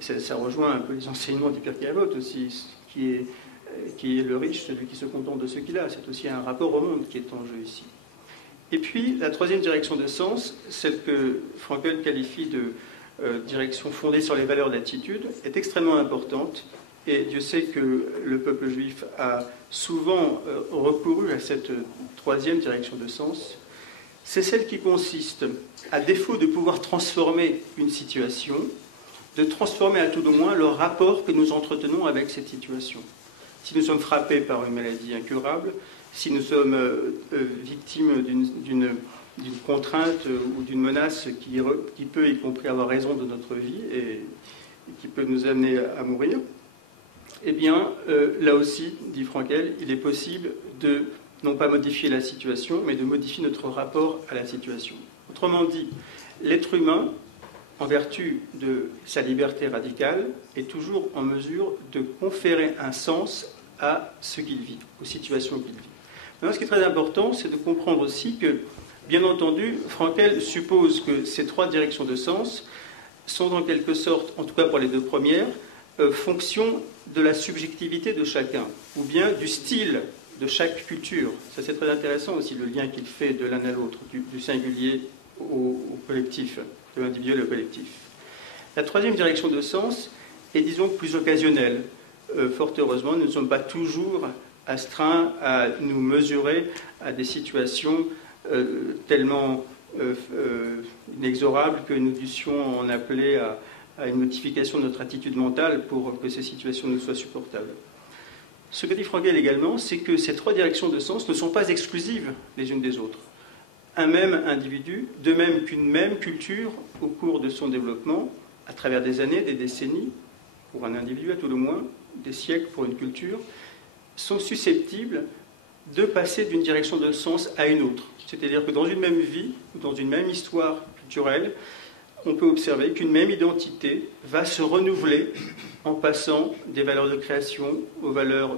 Ça rejoint un peu les enseignements d'Hypercarote aussi, qui est le riche, celui qui se contente de ce qu'il a. C'est aussi un rapport au monde qui est en jeu ici. Et puis, la troisième direction de sens, celle que Frankl qualifie de direction fondée sur les valeurs d'attitude, est extrêmement importante. Et Dieu sait que le peuple juif a souvent recouru à cette troisième direction de sens. C'est celle qui consiste, à défaut de pouvoir transformer une situation, de transformer à tout au moins le rapport que nous entretenons avec cette situation. Si nous sommes frappés par une maladie incurable, si nous sommes victimes d'une contrainte ou d'une menace qui peut, y compris, avoir raison de notre vie et qui peut nous amener à mourir, eh bien, là aussi, dit Frankl, il est possible de non pas modifier la situation, mais de modifier notre rapport à la situation. Autrement dit, l'être humain, en vertu de sa liberté radicale, est toujours en mesure de conférer un sens à ce qu'il vit, aux situations qu'il vit. Maintenant, ce qui est très important, c'est de comprendre aussi que, bien entendu, Frankl suppose que ces trois directions de sens sont en quelque sorte, en tout cas pour les deux premières, fonction de la subjectivité de chacun, ou bien du style de chaque culture. Ça, c'est très intéressant aussi, le lien qu'il fait de l'un à l'autre, du singulier au collectif, de l'individuel au collectif. La troisième direction de sens est, disons, plus occasionnelle. Fort heureusement, nous ne sommes pas toujours astreints à nous mesurer à des situations tellement inexorables que nous dussions en appeler à une modification de notre attitude mentale pour que ces situations nous soient supportables. Ce que dit Frankl également, c'est que ces trois directions de sens ne sont pas exclusives les unes des autres. Un même individu, de même qu'une même culture, au cours de son développement, à travers des années, des décennies, pour un individu à tout le moins, des siècles pour une culture, sont susceptibles de passer d'une direction de sens à une autre. C'est-à-dire que dans une même vie, dans une même histoire culturelle, on peut observer qu'une même identité va se renouveler en passant des valeurs de création aux valeurs